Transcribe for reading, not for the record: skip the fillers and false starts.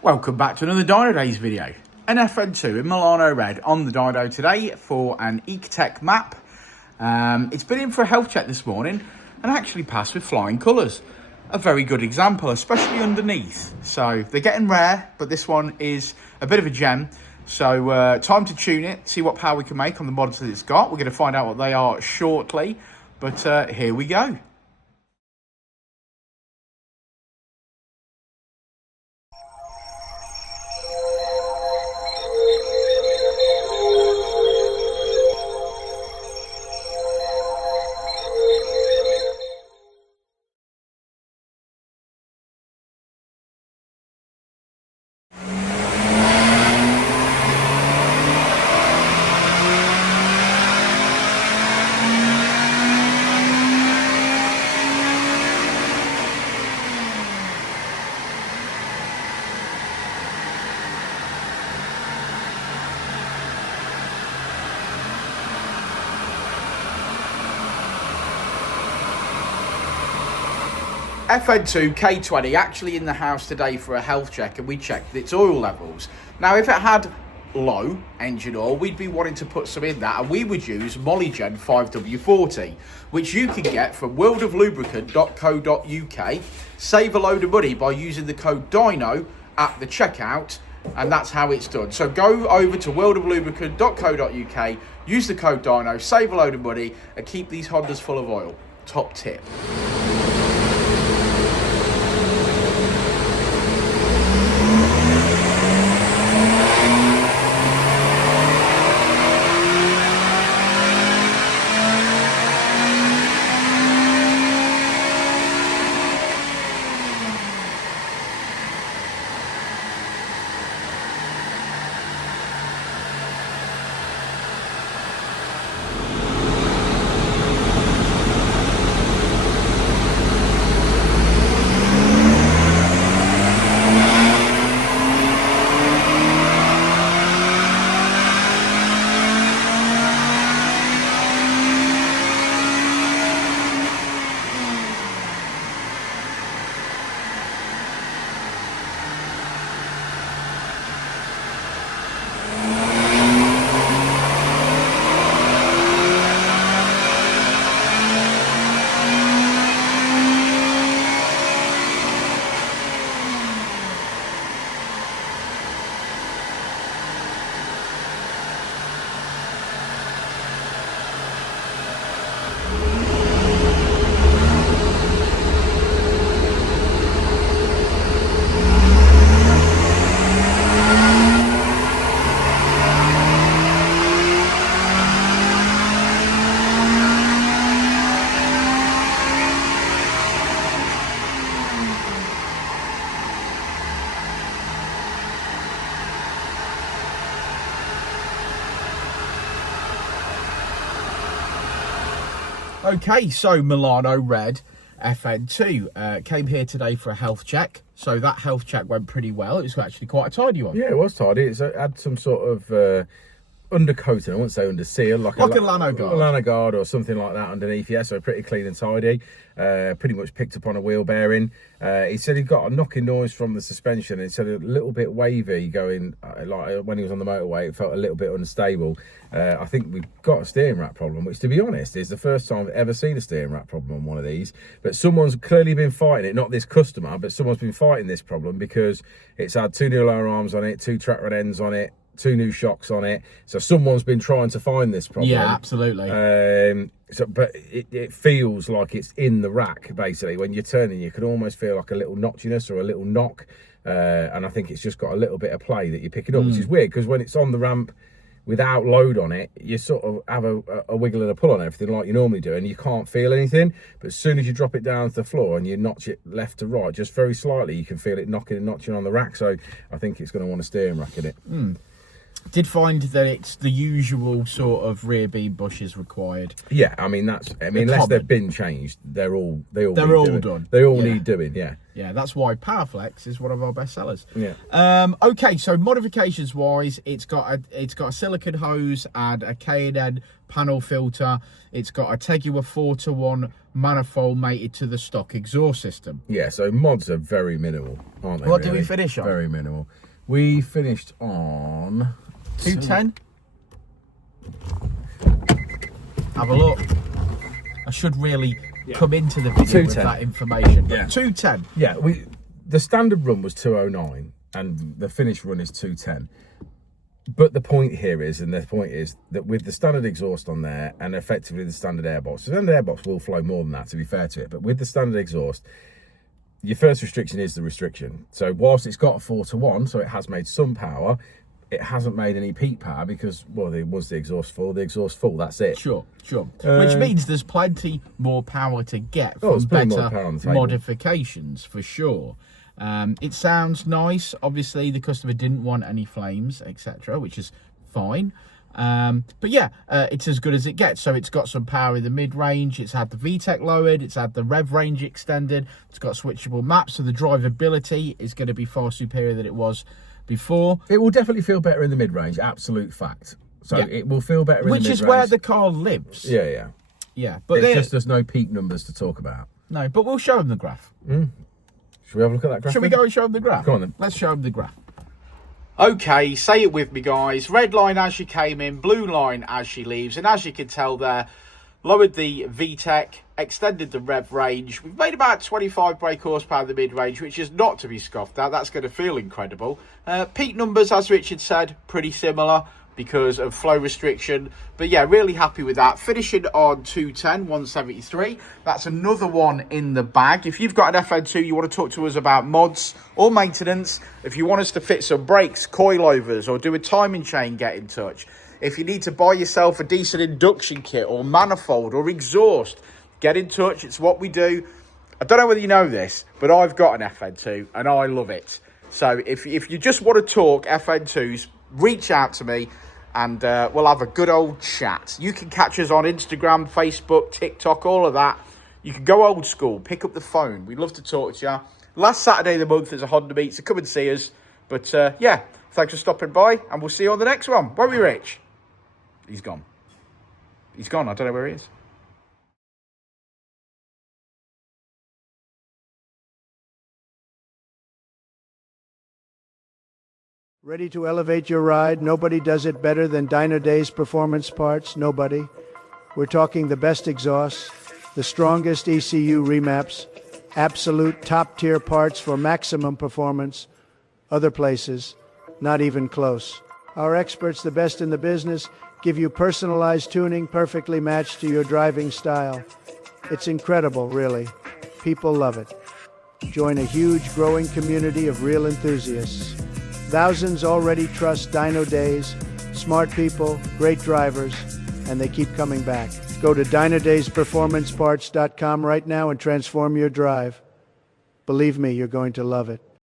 Welcome back to another Dyno Days video. An FN2 in Milano Red on the dyno today for an Ecotech map. It's been in for a health check this morning and actually passed with flying colours. A very good example, especially underneath. So they're getting rare, but this one is a bit of a gem. So time to tune it, see what power we can make on the mods that it's got. We're going to find out what they are shortly, but here we go. FN2 K20 actually in the house today for a health check, and we checked its oil levels. Now if it had low engine oil, we'd be wanting to put some in that, and we would use Molygen 5W40, which you can get from worldoflubricant.co.uk. Save a load of money by using the code Dyno at the checkout, and that's how it's done. So go over to worldoflubricant.co.uk, use the code Dyno, save a load of money, and keep these Hondas full of oil. Top tip. Okay, so Milano Red FN2 came here today for a health check. So that health check went pretty well. It was actually quite a tidy one. Yeah, it was tidy. It had some sort of undercoating, I wouldn't say under seal, like a Lano guard. A Lano guard or something like that underneath. Yeah, so pretty clean and tidy. Pretty much picked up on a wheel bearing. He said he got a knocking noise from the suspension. It said a little bit wavy going, like when he was on the motorway, it felt a little bit unstable. I think we've got a steering rack problem, which to be honest is the first time I've ever seen a steering rack problem on one of these. But someone's clearly been fighting it, not this customer, but someone's been fighting this problem because it's had 2 new lower arms on it, 2 track rod ends on it, 2 new shocks on it. So someone's been trying to find this problem. Yeah, absolutely. But it feels like it's in the rack, basically. When you're turning, you can almost feel like a little notchiness or a little knock. And I think it's just got a little bit of play that you're picking up, which is weird, because when it's on the ramp without load on it, you sort of have a wiggle and a pull on everything like you normally do, and you can't feel anything. But as soon as you drop it down to the floor and you notch it left to right, just very slightly, you can feel it knocking and notching on the rack. So I think it's going to want a steering rack in it. Did find that it's the usual sort of rear beam bushes required. Yeah, I mean unless they've been changed, they're all done. They all need doing. Yeah. Yeah, that's why Powerflex is one of our best sellers. Yeah. Okay, so modifications wise, it's got a silicone hose and a K&N panel filter. It's got a Tegua 4-to-1 manifold mated to the stock exhaust system. Yeah, so mods are very minimal, aren't they? What did we finish on? Very minimal. We finished on 210. Have a look. I should really come into the video with that information. Yeah. 210. Yeah, the standard run was 209 and the finished run is 210. But the point here is, that with the standard exhaust on there and effectively the standard airbox, the standard airbox will flow more than that, to be fair to it, but with the standard exhaust, your first restriction is the restriction. So whilst it's got a 4-to-1, so it has made some power, it hasn't made any peak power because, well, there was the exhaust full, that's it. Sure. Which means there's plenty more power to get from better modifications, for sure. It sounds nice. Obviously, the customer didn't want any flames, etc., which is fine. But yeah, it's as good as it gets. So it's got some power in the mid-range. It's had the VTEC lowered. It's had the rev range extended. It's got switchable maps, so the drivability is going to be far superior than it was before. It will definitely feel better in the mid-range, absolute fact. So it will feel better in the mid-range. Which is where the car lives. Yeah. But there's no peak numbers to talk about. No, but we'll show them the graph. Should we have a look at that graph? Shall we go and show them the graph? Go on then. Let's show them the graph. Okay, say it with me, guys. Red line as she came in, blue line as she leaves. And as you can tell there, lowered the VTEC, extended the rev range. We've made about 25 brake horsepower in the mid-range, which is not to be scoffed at. That's going to feel incredible. Peak numbers, as Richard said, pretty similar because of flow restriction. But yeah, really happy with that. Finishing on 210, 173. That's another one in the bag. If you've got an FN2, you want to talk to us about mods or maintenance, if you want us to fit some brakes, coilovers, or do a timing chain, get in touch. If you need to buy yourself a decent induction kit or manifold or exhaust, get in touch. It's what we do. I don't know whether you know this, but I've got an FN2 and I love it. So if you just want to talk FN2s, reach out to me and we'll have a good old chat. You can catch us on Instagram, Facebook, TikTok, all of that. You can go old school, pick up the phone. We'd love to talk to you. Last Saturday of the month is a Honda meet, so come and see us. But yeah, thanks for stopping by and we'll see you on the next one. Won't we, Rich? He's gone. He's gone. I don't know where he is. Ready to elevate your ride? Nobody does it better than Dyno Days Performance Parts. Nobody. We're talking the best exhausts, the strongest ECU remaps, absolute top-tier parts for maximum performance. Other places, not even close. Our experts, the best in the business, give you personalized tuning perfectly matched to your driving style. It's incredible, really. People love it. Join a huge, growing community of real enthusiasts. Thousands already trust Dyno Days, smart people, great drivers, and they keep coming back. Go to DynoDaysPerformanceParts.com right now and transform your drive. Believe me, you're going to love it.